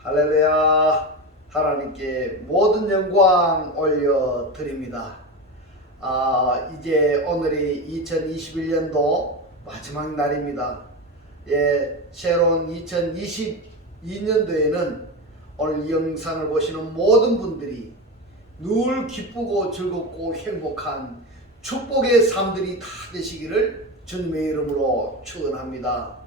할렐루야. 하나님께 모든 영광 올려드립니다. 이제 오늘이 2021년도 마지막 날입니다. 새로운 2022년도에는 오늘 이 영상을 보시는 모든 분들이 늘 기쁘고 즐겁고 행복한 축복의 삶들이 다 되시기를 주님의 이름으로 축원합니다.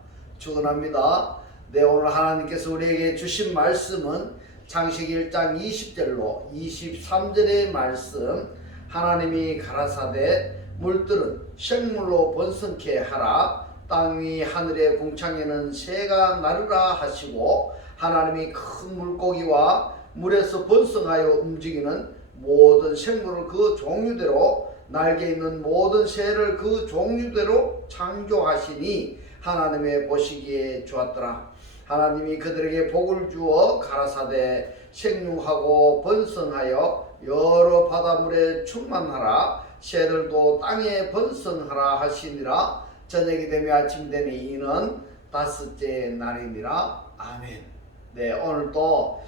네, 오늘 하나님께서 우리에게 주신 말씀은 창세기 1장 20절로 23절의 말씀. 하나님이 가라사대 물들은 생물로 번성케 하라. 땅 위 하늘의 궁창에는 새가 나르라 하시고, 하나님이 큰 물고기와 물에서 번성하여 움직이는 모든 생물을 그 종류대로, 날개 있는 모든 새를 그 종류대로 창조하시니 하나님의 보시기에 좋았더라. 하나님이 그들에게 복을 주어 가라사대 생육하고 번성하여 여러 바닷물에 충만하라. 새들도 땅에 번성하라 하시니라. 저녁이 되며 아침이 되니 이는 다섯째 날이니라. 아멘. 네, 오늘도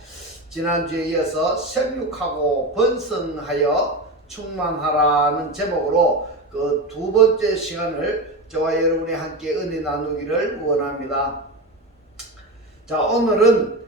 지난주에 이어서 생육하고 번성하여 충만하라는 제목으로 그 두 번째 시간을 저와 여러분이 함께 은혜 나누기를 원합니다. 자, 오늘은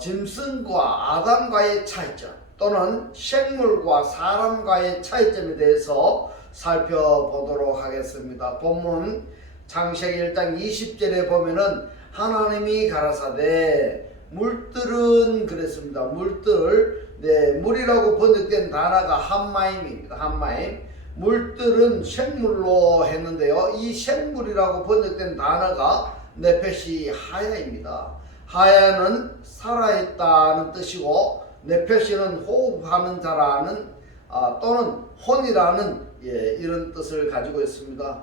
짐승과 아담과의 차이점, 또는 생물과 사람과의 차이점에 대해서 살펴보도록 하겠습니다. 본문 창세기 1장 20절에 보면은 하나님이 가라사대 물들은 그랬습니다. 물들, 네, 물이라고 번역된 단어가 한마임입니다. 한마임. 물들은 생물로 했는데요, 이 생물이라고 번역된 단어가 네페시 하야입니다. 하야는 살아있다는 뜻이고, 네페시는 호흡하는 자라는 또는 혼이라는 이런 뜻을 가지고 있습니다.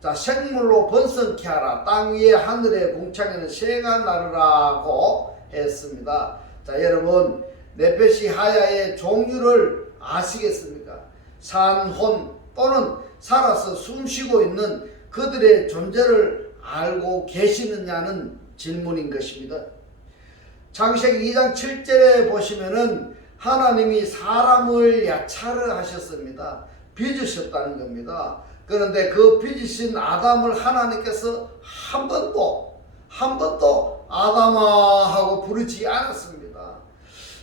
자, 생물로 번성케 하라. 땅 위에 하늘의 궁창에는 새가 나르라고 했습니다. 자, 여러분, 네페시 하야의 종류를 아시겠습니까? 산혼 또는 살아서 숨쉬고 있는 그들의 존재를 알고 계시느냐는 질문인 것입니다. 창세기 2장 7절에 보시면은 하나님이 사람을 야차를 하셨습니다. 빚으셨다는 겁니다. 그런데 그 빚으신 아담을 하나님께서 한 번도 아담아 하고 부르지 않았습니다.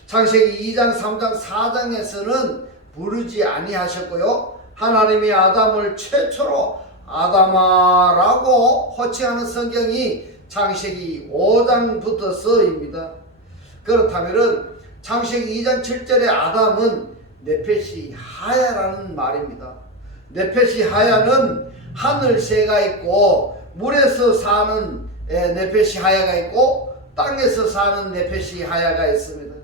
창세기 2장 3장 4장에서는 부르지 아니하셨고요, 하나님이 아담을 최초로 아담아라고 호칭하는 성경이 창세기 5장부터서입니다. 그렇다면 창세기 2장 7절의 아담은 네페시 하야라는 말입니다. 네페시 하야는 하늘새가 있고, 물에서 사는 네페시 하야가 있고, 땅에서 사는 네페시 하야가 있습니다.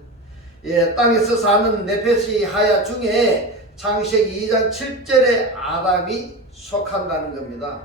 땅에서 사는 네페시 하야 중에 창세기 2장 7절의 아담이 속한다는 겁니다.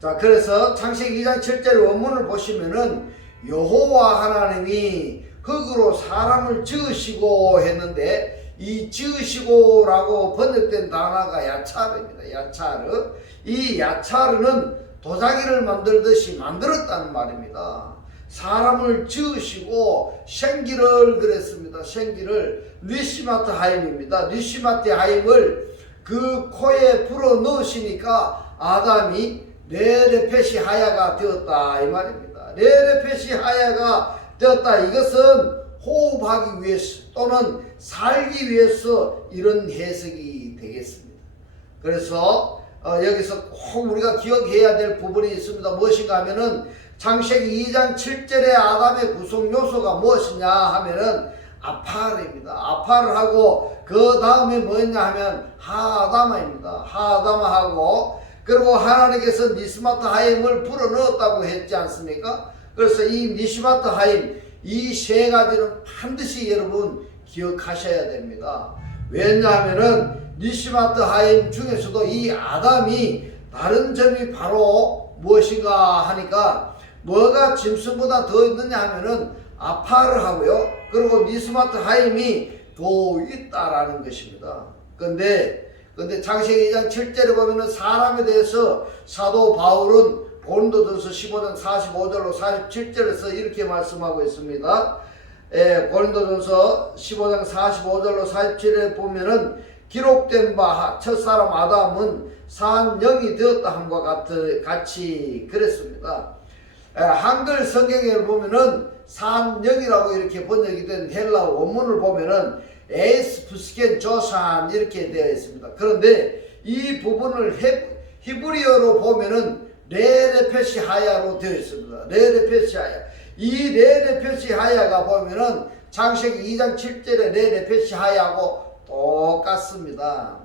자, 그래서 창세기 2장 7절 원문을 보시면은 여호와 하나님이 흙으로 사람을 지으시고 했는데, 이 지으시고라고 번역된 단어가 야차르입니다. 야차르. 이 야차르는 도자기를 만들듯이 만들었다는 말입니다. 사람을 지으시고 생기를 그랬습니다. 생기를 니시마트 하임입니다. 니시마트 하임을 그 코에 불어 넣으시니까 아담이 레레페시 하야가 되었다 이 말입니다. 레레페시 하야가 되었다, 이것은 호흡하기 위해서 또는 살기 위해서 이런 해석이 되겠습니다. 그래서 여기서 꼭 우리가 기억해야 될 부분이 있습니다. 무엇인가 하면은 창세기 2장 7절의 아담의 구성 요소가 무엇이냐 하면은 아파르입니다. 아파를 하고 그 다음에 뭐였냐 하면 하아다마입니다. 하아다마하고, 그리고 하나님께서 니스마트 하임을 불어넣었다고 했지 않습니까? 그래서 이 니스마트 하임, 이 세 가지는 반드시 여러분 기억하셔야 됩니다. 왜냐하면은 니스마트 하임 중에서도 이 아담이 다른 점이 바로 무엇인가 하니까, 뭐가 짐승보다 더 있느냐 하면은 아파를 하고요, 그리고 니스마트 하임이 더 있다라는 것입니다. 근데 창세기 2장 7절에 보면은 사람에 대해서 사도 바울은 고린도전서 15장 45절로 47절에서 이렇게 말씀하고 있습니다. 고린도전서 15장 45절로 47절에 보면은 기록된 바 첫사람 아담은 산 영이 되었다 함과 같이 그랬습니다. 한글 성경을 보면은 산 영이라고 이렇게 번역이 된 헬라 원문을 보면은 에스 부스겐 조산 이렇게 되어 있습니다. 그런데 이 부분을 히브리어로 보면은 레레페시 하야로 되어 있습니다. 레레페시 하야. 이 레레페시 하야가 보면은 창세기 2장 7절의 레레페시 하야하고 똑같습니다.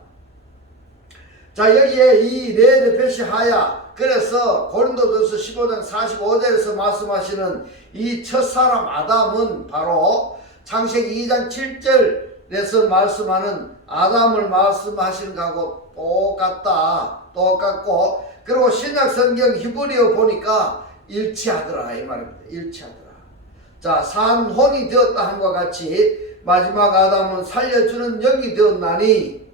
자, 여기에 이 레레페시 하야, 그래서 고린도전서 15장 45절에서 말씀하시는 이 첫사람 아담은 바로 창세기 2장 7절에서 말씀하는 아담을 말씀하시는 거하고 똑같고, 그리고 신약 성경 히브리어 보니까 일치하더라 이 말입니다. 일치하더라. 자, 산혼이 되었다 함과 같이 마지막 아담은 살려주는 영이 되었나니,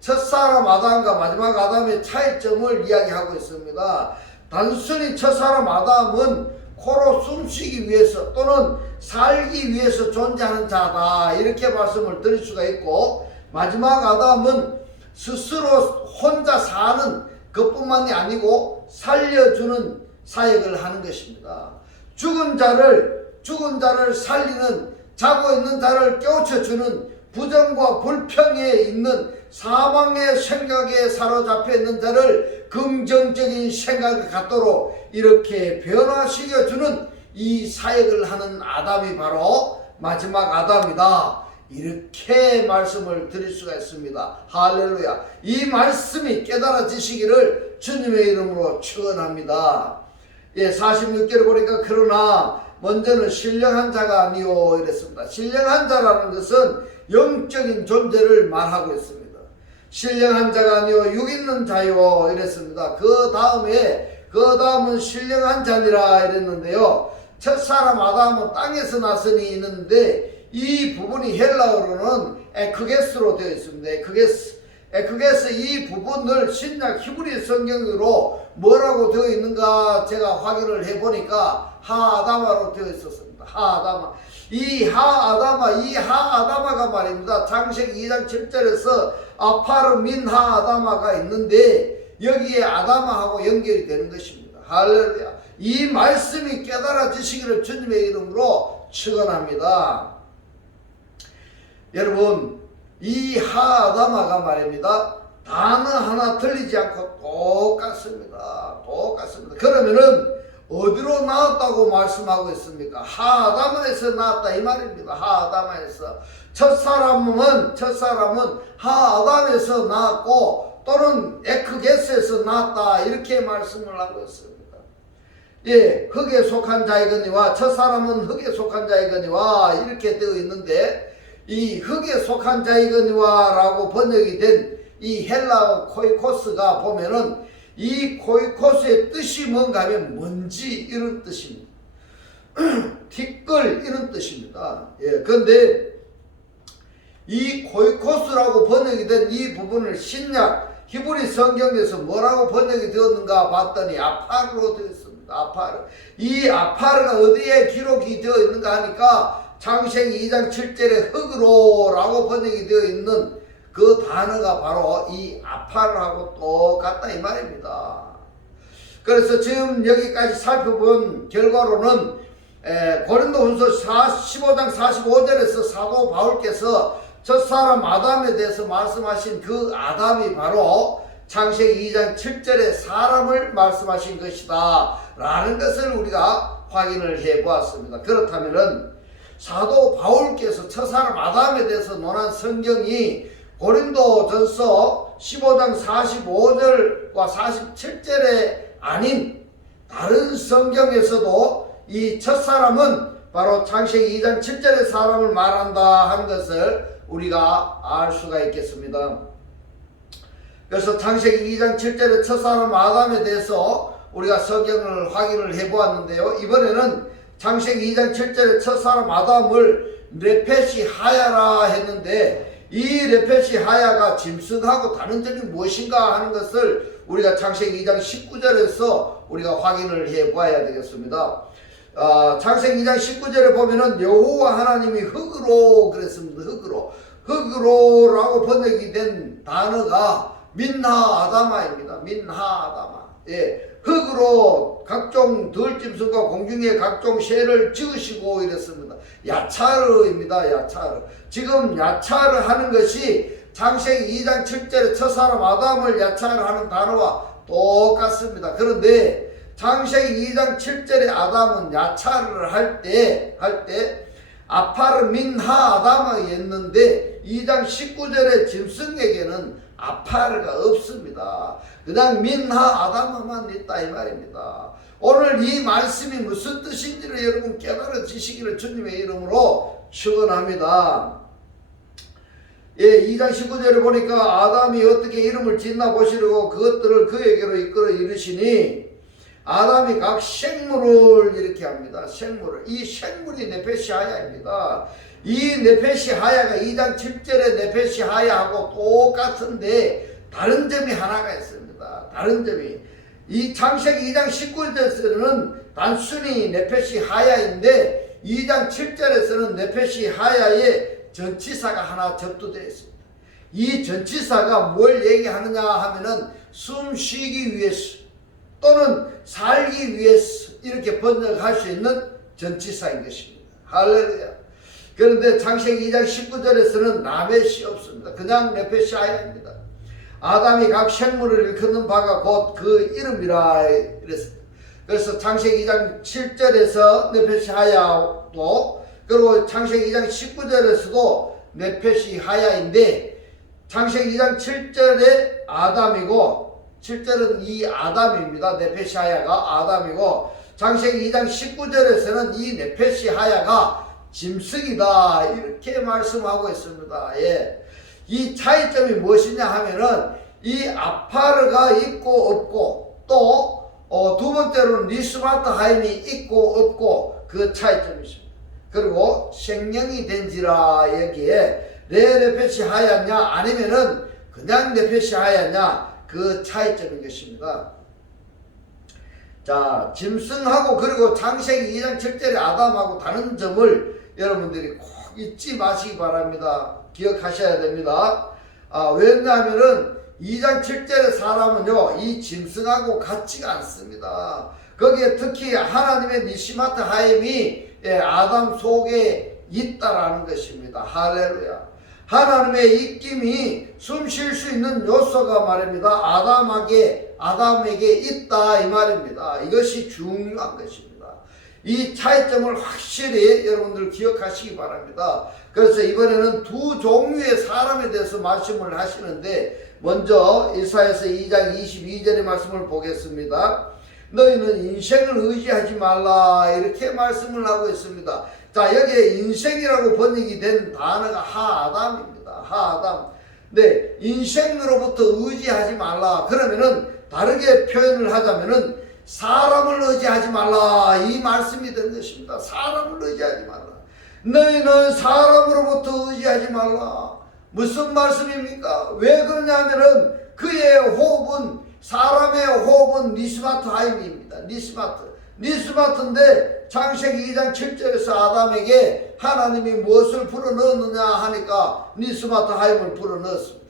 첫사람 아담과 마지막 아담의 차이점을 이야기하고 있습니다. 단순히 첫사람 아담은 코로 숨쉬기 위해서 또는 살기 위해서 존재하는 자다 이렇게 말씀을 드릴 수가 있고, 마지막 아담은 스스로 혼자 사는 그뿐만이 아니고 살려주는 사역을 하는 것입니다. 죽은 자를 살리는, 자고 있는 자를 깨우쳐주는, 부정과 불평에 있는 사망의 생각에 사로잡혀 있는 자를 긍정적인 생각을 갖도록 이렇게 변화시켜주는 이 사역을 하는 아담이 바로 마지막 아담이다. 이렇게 말씀을 드릴 수가 있습니다. 할렐루야. 이 말씀이 깨달아지시기를 주님의 이름으로 축원합니다. 46절에 보니까 그러나 먼저는 신령한 자가 아니오 이랬습니다. 신령한 자라는 것은 영적인 존재를 말하고 있습니다. 신령한 자가 아니오 육 있는 자요 이랬습니다. 그 다음은 신령한 자니라 이랬는데요. 첫사람 아담은 땅에서 났으니 있는데 이 부분이 헬라어로는 에크게스로 되어 있습니다. 에크게스 이 부분을 신약 히브리 성경으로 뭐라고 되어 있는가 제가 확인을 해보니까 하아다마로 되어 있었습니다. 하아다마. 이 하아다마가 말입니다. 창세기 2장 7절에서 아파르 민 하아다마가 있는데 여기에 아다마하고 연결이 되는 것입니다. 할렐루야. 이 말씀이 깨달아지시기를 주님의 이름으로 축원합니다. 여러분, 이 하아다마가 말입니다. 단어 하나 틀리지 않고 똑같습니다. 그러면은 어디로 나왔다고 말씀하고 있습니까? 하아다마에서 나왔다 이 말입니다. 하아다마에서. 첫사람은 하아담에서 나왔고 또는 에크게스에서 나왔다 이렇게 말씀을 하고 있습니다. 흙에 속한 자이거니와 첫사람은 흙에 속한 자이거니와 이렇게 되어 있는데, 이 흙에 속한 자이거니와 라고 번역이 된 이 헬라어 코이코스가 보면은 이 코이코스의 뜻이 뭔가 하면 먼지 이런 뜻입니다. 티끌 이런 뜻입니다. 그런데 이 코이코스라고 번역이 된 이 부분을 신약 히브리 성경에서 뭐라고 번역이 되었는가 봤더니 아파르로 되어 있습니다. 아파르. 이 아파르가 어디에 기록이 되어 있는가 하니까 창세기 2장 7절에 흙으로 라고 번역이 되어 있는 그 단어가 바로 이 아파르하고 똑같다 이 말입니다. 그래서 지금 여기까지 살펴본 결과로는 고린도후서 15장 45절에서 사도 바울께서 첫사람 아담에 대해서 말씀하신 그 아담이 바로 창세기 2장 7절에 사람을 말씀하신 것이다 라는 것을 우리가 확인을 해 보았습니다. 그렇다면은 사도 바울께서 첫사람 아담에 대해서 논한 성경이 고린도전서 15장 45절과 47절에 아닌 다른 성경에서도 이 첫사람은 바로 창세기 2장 7절의 사람을 말한다 하는 것을 우리가 알 수가 있겠습니다. 그래서 창세기 2장 7절의 첫사람 아담에 대해서 우리가 성경을 확인을 해 보았는데요. 이번에는 창세기 2장 7절의 첫사람 아담을 레페시 하야라 했는데, 이 레페시 하야가 짐승하고 다른 점이 무엇인가 하는 것을 우리가 창세기 2장 19절에서 우리가 확인을 해 봐야 되겠습니다. 창세기 2장 19절에 보면은 여호와 하나님이 흙으로 그랬습니다. 흙으로라고 번역이 된 단어가 민하 아다마입니다. 민하 아다마. 예, 흙으로 각종 들짐승과 공중의 각종 새를 지으시고 이랬습니다. 야차르입니다. 야차르. 지금 야차르 하는 것이 창세기 2장 7절에 첫사람 아담을 야차르 하는 단어와 똑같습니다. 그런데 창세기 2장 7절에 아담은 야차르를 할 때 아파르 민하 아담이었는데 2장 19절에 짐승에게는 아파르가 없습니다. 그냥 민하 아담만 있다 이 말입니다. 오늘 이 말씀이 무슨 뜻인지를 여러분 깨달아지시기를 주님의 이름으로 축원합니다. 예, 2장 19절에 보니까 아담이 어떻게 이름을 짓나 보시려고 그것들을 그에게로 이끌어 이르시니 아담이 각 생물을 이렇게 합니다. 생물을. 이 생물이 네페시 하야입니다. 이 네페시 하야가 2장 7절의 네페시 하야하고 똑같은데 다른 점이 하나가 있습니다. 다른 점이. 이 창세기 2장 19절에서는 단순히 네페시 하야인데 2장 7절에서는 네페시 하야에 전치사가 하나 접두되어 있습니다. 이 전치사가 뭘 얘기하느냐 하면은 숨 쉬기 위해서 또는 살기 위해서 이렇게 번역할 수 있는 전치사인 것입니다. 할렐루야. 그런데 창세기 2장 19절에서는 라멧이 없습니다. 그냥 네페시 하야입니다. 아담이 각 생물을 일컫는 바가 곧 그 이름이라 이랬습니다. 그래서 창세기 2장 7절에서 네페시 하야도 그리고 창세기 2장 19절에서도 네페시 하야인데 창세기 2장 7절에 아담이고 7절은 이 아담입니다. 네페시 하야가 아담이고 창세기 2장 19절에서는 이 네페시 하야가 짐승이다 이렇게 말씀하고 있습니다. 예. 이 차이점이 무엇이냐 하면은 이 아파르가 있고 없고 또 두 번째로는 니스마트 하임이 있고 없고 그 차이점이 있습니다. 그리고 생명이 된지라 여기에 네페시 하야냐 아니면은 그냥 네페시 하야냐 그 차이점인 것입니다. 자, 짐승하고 그리고 창세기 2장 7절의 아담하고 다른 점을 여러분들이 꼭 잊지 마시기 바랍니다. 기억하셔야 됩니다. 왜냐하면은 2장 7절의 사람은요 이 짐승하고 같지가 않습니다. 거기에 특히 하나님의 니시마트 하임이 아담 속에 있다라는 것입니다. 할렐루야. 하나님의 입김이 숨 쉴 수 있는 요소가 말입니다. 아담에게 있다 이 말입니다. 이것이 중요한 것입니다. 이 차이점을 확실히 여러분들 기억하시기 바랍니다. 그래서 이번에는 두 종류의 사람에 대해서 말씀을 하시는데 먼저 이사야서 2장 22절의 말씀을 보겠습니다. 너희는 인생을 의지하지 말라 이렇게 말씀을 하고 있습니다. 자, 여기에 인생이라고 번역이 된 단어가 하아담입니다. 하아담. 네, 인생으로부터 의지하지 말라. 그러면은 다르게 표현을 하자면은 사람을 의지하지 말라 이 말씀이 된 것입니다. 사람을 의지하지 말라. 너희는 사람으로부터 의지하지 말라. 무슨 말씀입니까? 왜 그러냐면은 그의 호흡은 사람의 호흡은 니스마트 하임입니다. 니스마트인데 창세기 2장 7절에서 아담에게 하나님이 무엇을 불어넣느냐 하니까 니스마트 하임을 불어넣었습니다.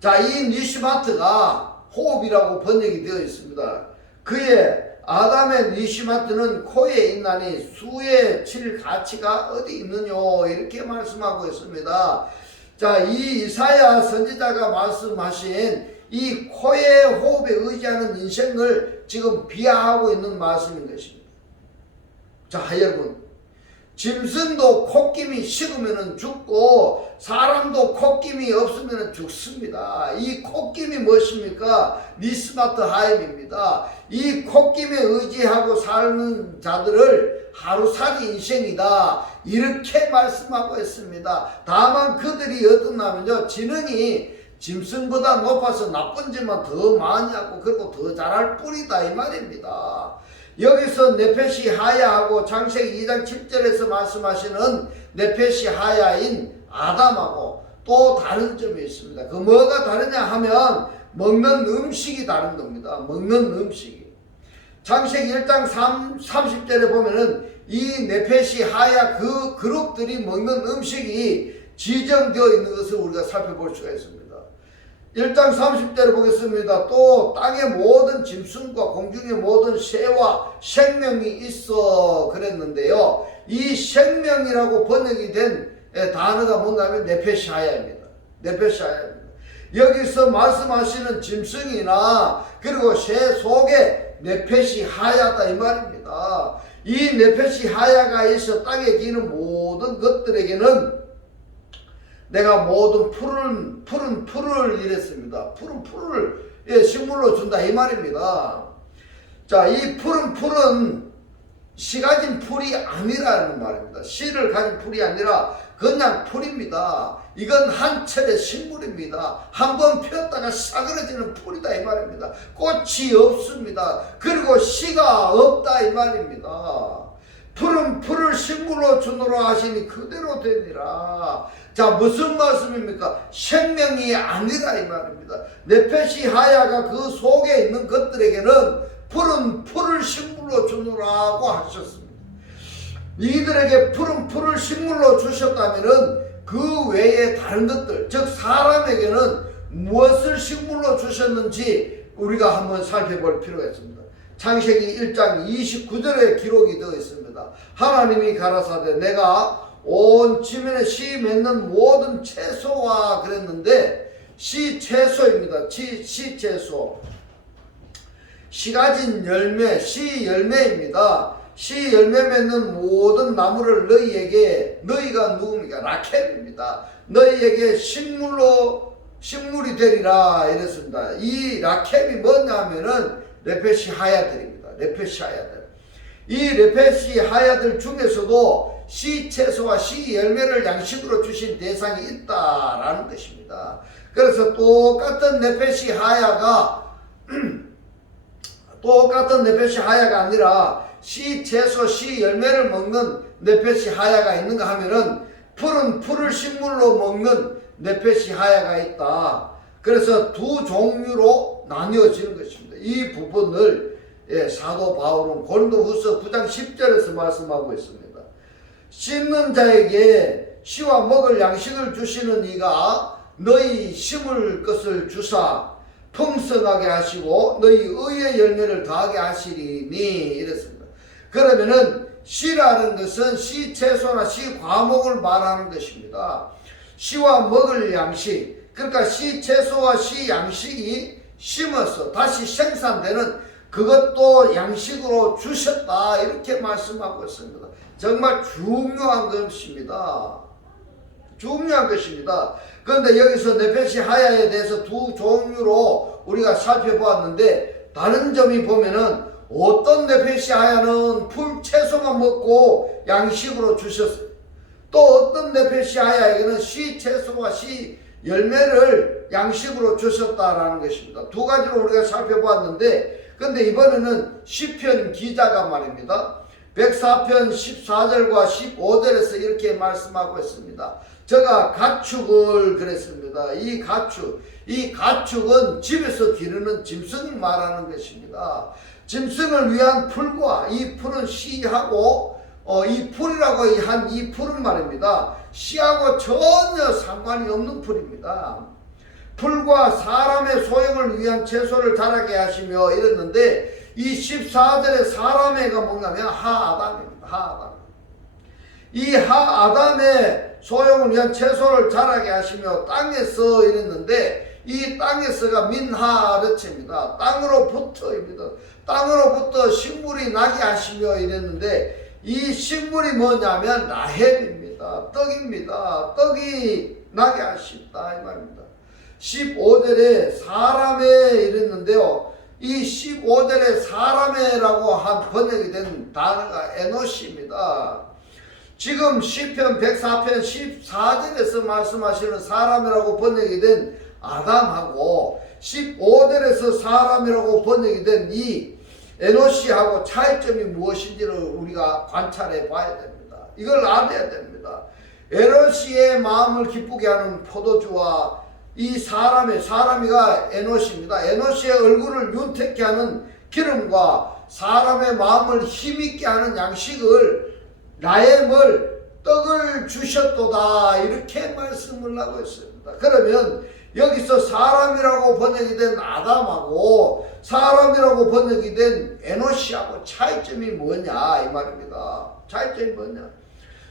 자, 이 니스마트가 호흡이라고 번역이 되어 있습니다. 그의 아담의 니시마트는 코에 있나니 수에 칠 가치가 어디 있느뇨 이렇게 말씀하고 있습니다. 자, 이 이사야 선지자가 말씀하신 이 코의 호흡에 의지하는 인생을 지금 비하하고 있는 말씀인 것입니다. 자, 여러분, 짐승도 콧김이 식으면 죽고 사람도 콧김이 없으면 죽습니다. 이 콧김이 무엇입니까? 니스마트 하임입니다. 이 콧김에 의지하고 사는 자들을 하루살이 인생이다 이렇게 말씀하고 있습니다. 다만 그들이 어떠냐면요 지능이 짐승보다 높아서 나쁜 짓만 더 많이 하고 그리고 더 잘할 뿐이다 이 말입니다. 여기서 네페시 하야하고 창세기 2장 7절에서 말씀하시는 네페시 하야인 아담하고 또 다른 점이 있습니다. 그 뭐가 다르냐 하면 먹는 음식이 다른 겁니다. 먹는 음식이. 창세기 1장 30절에 보면은 이 네페시 하야 그 그룹들이 먹는 음식이 지정되어 있는 것을 우리가 살펴볼 수가 있습니다. 1장 30절을 보겠습니다. 또 땅의 모든 짐승과 공중의 모든 새와 생명이 있어 그랬는데요. 이 생명이라고 번역이 된 단어가 뭔가 하면 네페시하야입니다. 네페시하야입니다. 여기서 말씀하시는 짐승이나 그리고 새 속에 네페시하야다 이 말입니다. 이 네페시하야가 있어 땅에 기는 모든 것들에게는 내가 모든 푸른 풀을 이랬습니다. 푸른 풀을 식물로 준다 이 말입니다. 자, 이 푸른 풀은 씨 가진 풀이 아니라는 말입니다. 씨를 가진 풀이 아니라 그냥 풀입니다. 이건 한 철의 식물입니다. 한번 피었다가 싸그러지는 풀이다 이 말입니다. 꽃이 없습니다. 그리고 씨가 없다 이 말입니다. 푸른 풀을 식물로 주노라 하시니 그대로 되니라. 자, 무슨 말씀입니까? 생명이 아니라 이 말입니다. 네페시 하야가 그 속에 있는 것들에게는 푸른 풀을 식물로 주노라고 하셨습니다. 이들에게 푸른 풀을 식물로 주셨다면은 그 외에 다른 것들, 즉 사람에게는 무엇을 식물로 주셨는지 우리가 한번 살펴볼 필요가 있습니다. 창세기 1장 29절에 기록이 되어 있습니다. 하나님이 가라사대 내가 온 지면에 씨 맺는 모든 채소와 그랬는데 씨 채소입니다. 씨 채소. 씨 가진 열매, 씨 열매입니다. 씨 열매 맺는 모든 나무를 너희에게, 너희가 누굽니까? 라켑입니다. 너희에게 식물이 되리라 이랬습니다. 이 라켑이 뭐냐면은 네페시 하야들입니다. 네페시 하야들. 이 네페시 하야들 중에서도 씨 채소와 씨 열매를 양식으로 주신 대상이 있다라는 것입니다. 그래서 똑같은 네페시 하야가 아니라 씨 채소, 씨 열매를 먹는 네페시 하야가 있는가 하면은 푸른 풀을 식물로 먹는 네페시 하야가 있다. 그래서 두 종류로 나뉘어지는 것입니다. 이 부분을 사도 바울은 고린도후서 9장 10절에서 말씀하고 있습니다. 씹는 자에게 씨와 먹을 양식을 주시는 이가 너희 심을 것을 주사 풍성하게 하시고 너희 의의 열매를 더하게 하시리니 이랬습니다. 그러면은 씨라는 것은 씨 채소나 씨 과목을 말하는 것입니다. 씨와 먹을 양식, 그러니까 씨 채소와 씨 양식이 심어서 다시 생산되는 그것도 양식으로 주셨다 이렇게 말씀하고 있습니다. 정말 중요한 것입니다. 중요한 것입니다. 그런데 여기서 네페시 하야에 대해서 두 종류로 우리가 살펴보았는데 다른 점이 보면은 어떤 네페시 하야는 풀 채소만 먹고 양식으로 주셨어요. 또 어떤 네페시 하야에게는 씨 채소와 씨 열매를 양식으로 주셨다라는 것입니다. 두 가지로 우리가 살펴보았는데 근데 이번에는 시편 기자가 말입니다. 104편 14절과 15절에서 이렇게 말씀하고 있습니다. 저가 가축을 그랬습니다. 이 가축은 집에서 기르는 짐승을 말하는 것입니다. 짐승을 위한 풀과 이 풀은 씨하고 이 풀이라고 한 이 풀은 말입니다. 씨하고 전혀 상관이 없는 풀입니다. 풀과 사람의 소형을 위한 채소를 자라게 하시며 이랬는데 이 14절에 사람의가 뭔가면 하아담입니다. 하아담. 이 하아담의 소형을 위한 채소를 자라게 하시며 땅에서 이랬는데 이 땅에서가 민하르체입니다. 땅으로부터입니다. 땅으로부터 식물이 나게 하시며 이랬는데 이 식물이 뭐냐면 라헬입니다. 떡입니다. 떡이 나게 하셨다 이 말입니다. 15절에 사람에 이랬는데요. 이 15절에 사람에라고 한 번역이 된 단어가 에노시입니다. 지금 시편 104편 14절에서 말씀하시는 사람이라고 번역이 된 아담하고 15절에서 사람이라고 번역이 된 이 에노시하고 차이점이 무엇인지를 우리가 관찰해 봐야 됩니다. 이걸 알아야 됩니다. 에노시의 마음을 기쁘게 하는 포도주와 이 사람이가 에노시입니다. 에노시의 얼굴을 윤택케 하는 기름과 사람의 마음을 힘있게 하는 양식을 라엠을 떡을 주셨도다 이렇게 말씀을 하고 있습니다. 그러면 여기서 사람이라고 번역이 된 아담하고 사람이라고 번역이 된 에노시하고 차이점이 뭐냐 이 말입니다. 차이점이 뭐냐?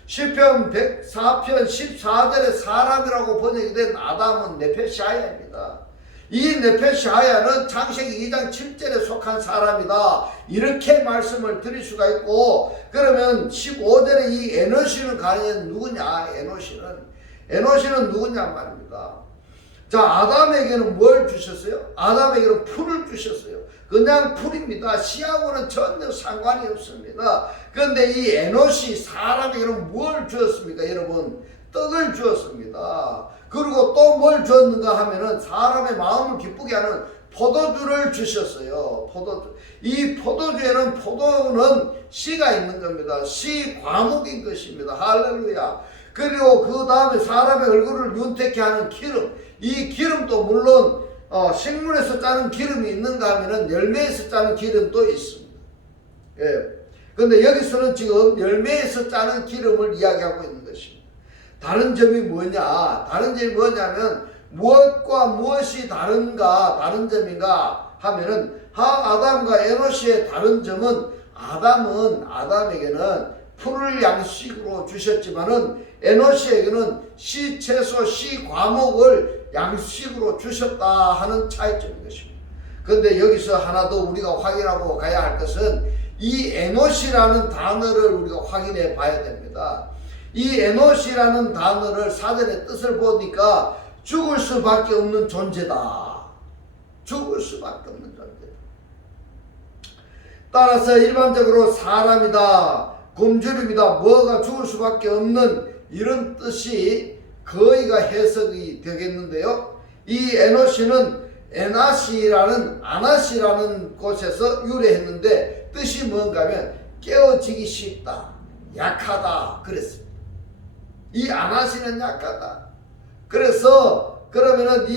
시편 104편 14절에 사람이라고 번역이 된 아담은 네페시하야입니다. 이 네페시하야는 창세기 2장 7절에 속한 사람이다 이렇게 말씀을 드릴 수가 있고, 그러면 15절에 이 에노시는 과연 누구냐? 에노시는 누구냐 말입니다. 자, 아담에게는 뭘 주셨어요? 아담에게는 풀을 주셨어요. 그냥 풀입니다. 씨하고는 전혀 상관이 없습니다. 그런데 이 에노시 사람에게는 뭘 주었습니까? 여러분, 떡을 주었습니다. 그리고 또 뭘 주었는가 하면은 사람의 마음을 기쁘게 하는 포도주를 주셨어요. 포도주. 이 포도주에는 포도는 씨가 있는 겁니다. 씨 과목인 것입니다. 할렐루야. 그리고 그 다음에 사람의 얼굴을 윤택케 하는 기름. 이 기름도 물론 식물에서 짜는 기름이 있는가 하면은 열매에서 짜는 기름도 있습니다. 예. 근데 여기서는 지금 열매에서 짜는 기름을 이야기하고 있는 것입니다. 다른 점이 뭐냐? 다른 점이 뭐냐면 무엇과 무엇이 다른 점인가 하면은 아담과 에노시의 다른 점은 아담에게는 풀을 양식으로 주셨지만은 에노시에게는 씨 채소, 씨 과목을 양식으로 주셨다 하는 차이점인 것입니다. 그런데 여기서 하나 더 우리가 확인하고 가야 할 것은 이 에노시라는 단어를 우리가 확인해 봐야 됩니다. 이 에노시라는 단어를 사전의 뜻을 보니까 죽을 수밖에 없는 존재다. 죽을 수밖에 없는 존재다. 따라서 일반적으로 사람이다, 굶주림이다, 뭐가 죽을 수밖에 없는 이런 뜻이 거의가 해석이 되겠는데요. 이 에노시는 아나시라는 곳에서 유래했는데 뜻이 뭔가 하면 깨어지기 쉽다, 약하다 그랬습니다. 이 아나시는 약하다. 그래서 그러면은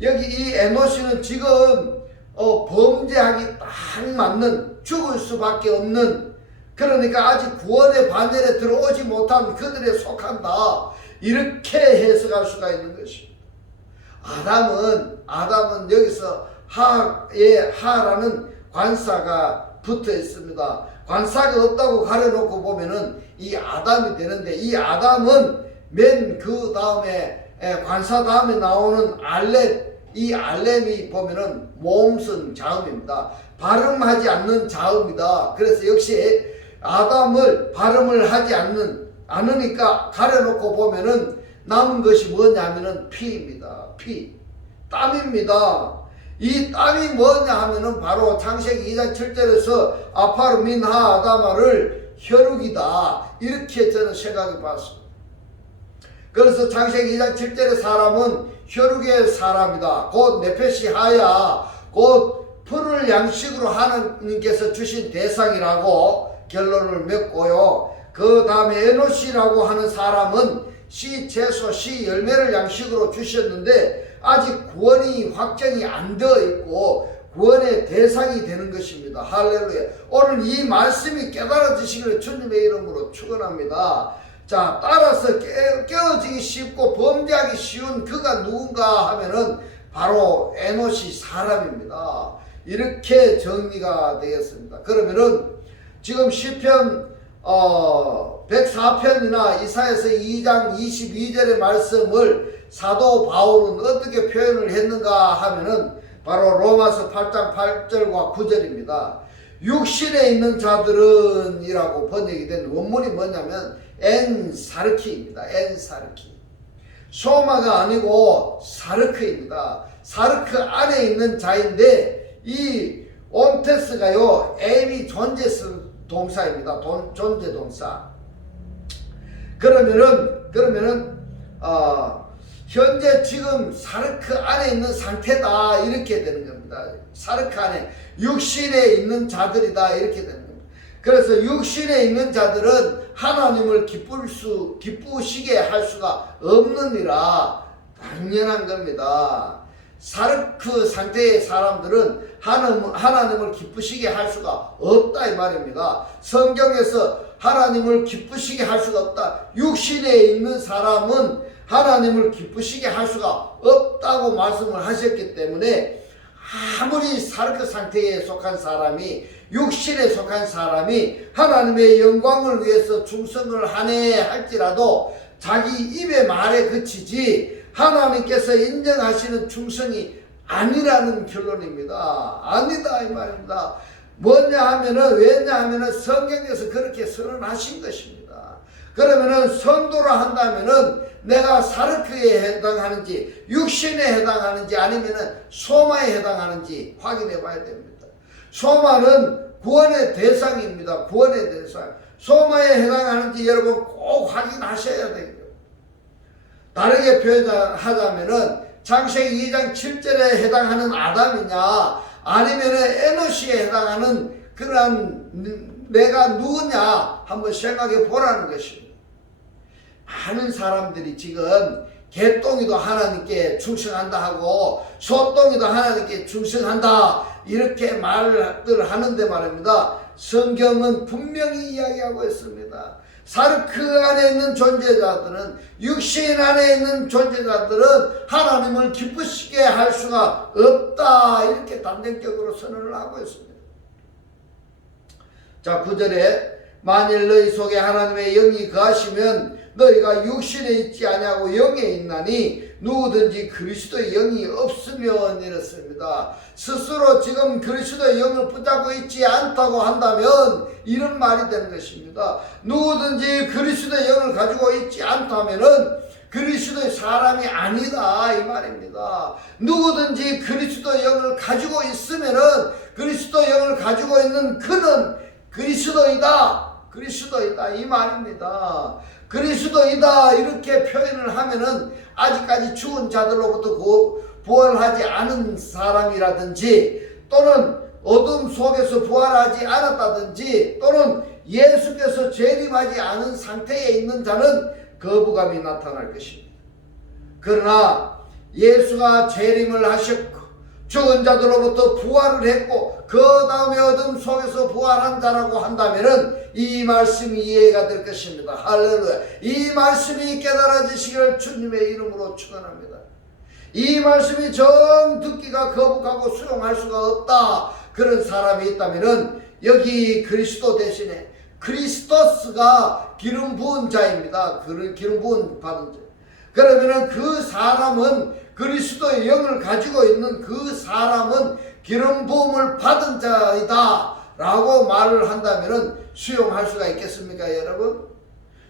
여기 이 에노시는 지금 범죄하기 딱 맞는, 죽을 수밖에 없는, 그러니까 아직 구원의 반열에 들어오지 못한 그들에 속한다 이렇게 해석할 수가 있는 것입니다. 아담은 여기서 하라는 관사가 붙어 있습니다. 관사가 없다고 가려놓고 보면은 이 아담이 되는데, 이 아담은 맨 그 다음에 관사 다음에 나오는 알렙, 이 알렘이 보면은 모음성 자음입니다. 발음하지 않는 자음이다. 그래서 역시 아담을 발음을 하지 않으니까 가려놓고 보면은 남은 것이 뭐냐면은 피입니다. 땀입니다. 이 땀이 뭐냐 하면은 바로 창세기 2장 7절에서 아파르 민하 아다마를 혈육이다 이렇게 저는 생각해 봤습니다. 그래서 창세기 2장 7절의 사람은 혈육의 사람이다. 곧 네페시하야, 곧 풀을 양식으로 하나님께서 주신 대상이라고 결론을 맺고요. 그 다음에 에노시라고 하는 사람은 씨 채소, 씨 열매를 양식으로 주셨는데 아직 구원이 확정이 안 되어 있고 구원의 대상이 되는 것입니다. 할렐루야. 오늘 이 말씀이 깨달아지시기를 주님의 이름으로 축원합니다. 자, 따라서 깨어지기 쉽고 범죄하기 쉬운 그가 누군가 하면은 바로 에노시 사람입니다. 이렇게 정리가 되겠습니다. 그러면은 지금 시편 104편이나 이사야서 2장 22절의 말씀을 사도 바울은 어떻게 표현을 했는가 하면은 바로 로마서 8장 8절과 9절입니다. 육신에 있는 자들은 이라고 번역이 된 원문이 뭐냐면 엔사르키입니다. 엔사르키. 소마가 아니고 사르크입니다. 사르크 안에 있는 자인데 이 온테스가요 에임이 존재 동사입니다. 존재 동사. 그러면은 현재 지금 사르크 안에 있는 상태다 이렇게 되는 겁니다. 사르크 안에 육신에 있는 자들이다 이렇게 되는 겁니다. 그래서 육신에 있는 자들은 하나님을 기쁘시게 할 수가 없느니라 당연한 겁니다. 사르크 상태의 사람들은 하나님을 기쁘시게 할 수가 없다 이 말입니다. 성경에서 하나님을 기쁘시게 할 수가 없다. 육신에 있는 사람은 하나님을 기쁘시게 할 수가 없다고 말씀을 하셨기 때문에 아무리 사르크 상태에 속한 사람이, 육신에 속한 사람이 하나님의 영광을 위해서 충성을 하네 할지라도 자기 입의 말에 그치지 하나님께서 인정하시는 충성이 아니라는 결론입니다. 아니다 이 말입니다. 왜냐하면은 성경에서 그렇게 선언하신 것입니다. 그러면은 성도라 한다면은 내가 사르크에 해당하는지, 육신에 해당하는지, 아니면은 소마에 해당하는지 확인해 봐야 됩니다. 소마는 구원의 대상입니다. 구원의 대상. 소마에 해당하는지 여러분 꼭 확인하셔야 돼요. 다르게 표현하자면은 창세기 2장 7절에 해당하는 아담이냐, 아니면은 에노시에 해당하는 그러한 내가 누구냐 한번 생각해 보라는 것입니다. 많은 사람들이 지금 개똥이도 하나님께 충성한다 하고 소똥이도 하나님께 충성한다 이렇게 말들 하는데 말입니다. 성경은 분명히 이야기하고 있습니다. 사르크 안에 있는 존재자들은, 육신 안에 있는 존재자들은 하나님을 기쁘시게 할 수가 없다 이렇게 단정적으로 선언을 하고 있습니다. 자 9절에 만일 너희 속에 하나님의 영이 거하시면 너희가 육신에 있지 아니하고 영에 있나니 누구든지 그리스도의 영이 없으면 이렇습니다. 스스로 지금 그리스도의 영을 붙잡고 있지 않다고 한다면 이런 말이 되는 것입니다. 누구든지 그리스도의 영을 가지고 있지 않다면은 그리스도의 사람이 아니다 이 말입니다. 누구든지 그리스도의 영을 가지고 있으면은 그리스도의 영을 가지고 있는 그는 그리스도이다 이 말입니다. 그리스도이다 이렇게 표현을 하면은 아직까지 죽은 자들로부터 부활하지 않은 사람이라든지 또는 어둠 속에서 부활하지 않았다든지 또는 예수께서 재림하지 않은 상태에 있는 자는 거부감이 나타날 것입니다. 그러나 예수가 재림을 하셨고 죽은 자들로부터 부활을 했고 그 다음에 어둠 속에서 부활한 자라고 한다면은 이 말씀이 이해가 될 것입니다. 할렐루야. 이 말씀이 깨달아지시기를 주님의 이름으로 축원합니다. 이 말씀이 정 듣기가 거북하고 수용할 수가 없다 그런 사람이 있다면은 여기 그리스도 대신에 크리스토스가 기름 부은 자입니다. 기름 부은 받은 자. 그러면은 그 사람은 그리스도의 영을 가지고 있는 그 사람은 기름 부음을 받은 자이다 라고 말을 한다면은 수용할 수가 있겠습니까 여러분?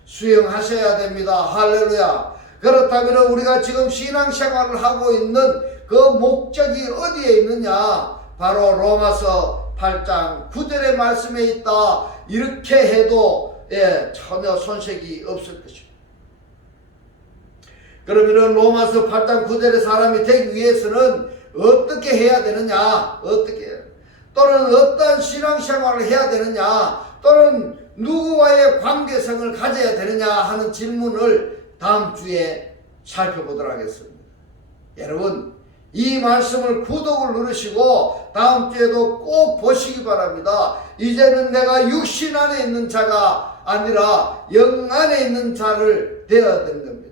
수용하셔야 됩니다. 할렐루야. 그렇다면 우리가 지금 신앙생활을 하고 있는 그 목적이 어디에 있느냐? 바로 로마서 8장 9절의 말씀에 있다 이렇게 해도 전혀 손색이 없을 것입니다. 그러면 로마서 8장 9절의 사람이 되기 위해서는 어떻게 해야 되느냐? 또는 어떤 신앙생활을 해야 되느냐? 또는 누구와의 관계성을 가져야 되느냐 하는 질문을 다음 주에 살펴보도록 하겠습니다. 여러분 이 말씀을 구독을 누르시고 다음 주에도 꼭 보시기 바랍니다. 이제는 내가 육신 안에 있는 자가 아니라 영 안에 있는 자를 되어야 되는 겁니다.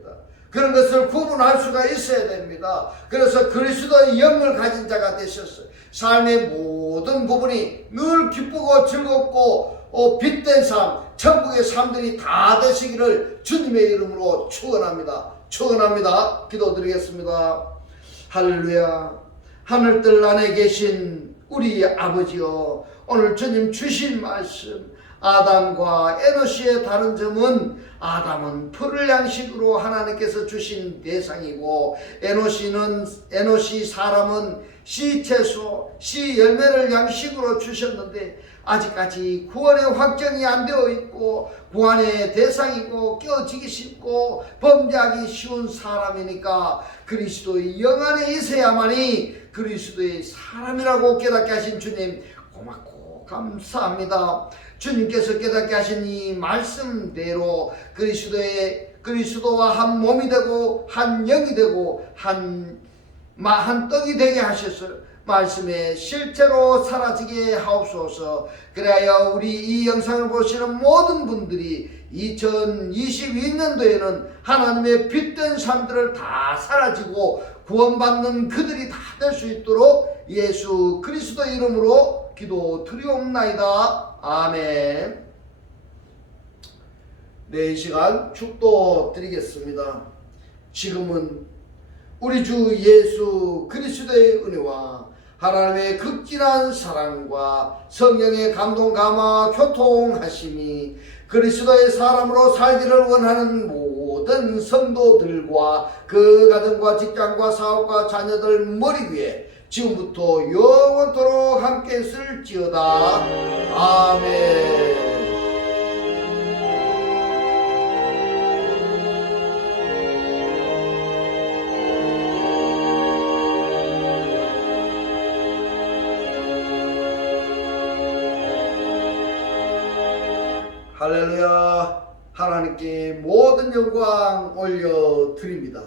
그런 것을 구분할 수가 있어야 됩니다. 그래서 그리스도의 영을 가진 자가 되셨어요. 삶의 모든 부분이 늘 기쁘고 즐겁고 빛된 삶, 천국의 삶들이 다 되시기를 주님의 이름으로 축원합니다. 기도드리겠습니다. 할렐루야. 하늘들 안에 계신 우리 아버지여, 오늘 주님 주신 말씀 아담과 에노시의 다른 점은 아담은 풀을 양식으로 하나님께서 주신 대상이고 에노시 사람은 씨 채소, 씨 열매를 양식으로 주셨는데 아직까지 구원의 확정이 안 되어 있고 구원의 대상이고 깨어지기 쉽고 범죄하기 쉬운 사람이니까 그리스도의 영 안에 있어야만이 그리스도의 사람이라고 깨닫게 하신 주님 고맙고 감사합니다. 주님께서 깨닫게 하신 이 말씀대로 그리스도와 한 몸이 되고 한 영이 되고 한 떡이 되게 하셨어요. 말씀에 실제로 사라지게 하옵소서. 그래야 우리 이 영상을 보시는 모든 분들이 2022년도에는 하나님의 빛된 삶들을 다 사라지고 구원받는 그들이 다 될 수 있도록 예수 그리스도의 이름으로 기도드리옵나이다. 아멘. 네, 이 시간 축도 드리겠습니다. 지금은 우리 주 예수 그리스도의 은혜와 하나님의 극진한 사랑과 성령의 감동 감화 교통하심이 그리스도의 사람으로 살기를 원하는 모든 성도들과 그 가정과 직장과 사업과 자녀들 머리 위에 지금부터 영원토록 함께 있을지어다. 아멘. 할렐루야. 하나님께 모든 영광 올려드립니다.